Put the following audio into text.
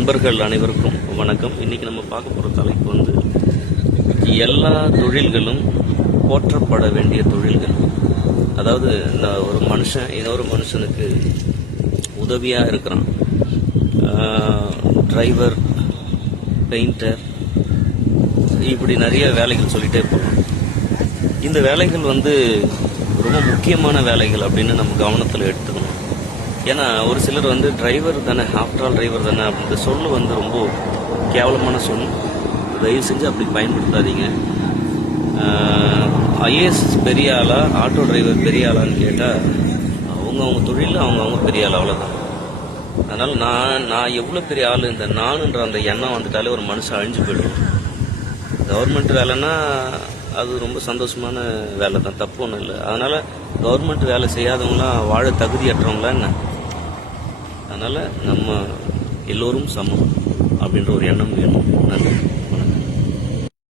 நண்பர்கள் அனைவருக்கும் வணக்கம். இன்றைக்கி நம்ம பார்க்க போகிற தலைப்பு வந்து எல்லா தொழில்களும் போற்றப்பட வேண்டிய தொழில்கள். அதாவது இந்த ஒரு மனுஷன் இன்னொரு மனுஷனுக்கு உதவியாக இருக்கிறான். டிரைவர், பெயிண்டர், இப்படி நிறைய வேலைகள் சொல்லிகிட்டே போகலாம். இந்த வேலைகள் வந்து ரொம்ப முக்கியமான வேலைகள் அப்படின்னு நம்ம கவனத்தில் எடுத்துக்கணும். ஏன்னா ஒரு சிலர் வந்து டிரைவர் தானே, ஆஃப்டர் ஆல் டிரைவர் தானே அப்படின்ற சொல்லு வந்து ரொம்ப கேவலமான சொல். தயவு செஞ்சு அப்படி பயன்படுத்தாதீங்க. ஐஏஎஸ் பெரிய ஆளா, ஆட்டோ டிரைவர் பெரிய ஆளான்னு கேட்டால் அவங்க தொழிலில் அவங்க பெரிய ஆள், அவ்வளோதான். அதனால் நான் எவ்வளோ பெரிய ஆள், இந்த நானுன்ற அந்த எண்ணம் வந்துட்டாலே ஒரு மனுஷன் அழிஞ்சு போயிடும். கவர்மெண்ட் வேலைன்னா அது ரொம்ப சந்தோஷமான வேலை தான், தப்பு ஒன்றும் இல்லை. அதனால் கவர்மெண்ட் வேலை செய்யாதவங்களாம் வாழ தகுதியற்றவங்களா என்ன? அதனால் நம்ம எல்லோரும் சமம் அப்படின்ற ஒரு எண்ணம் வேணும். நன்றி.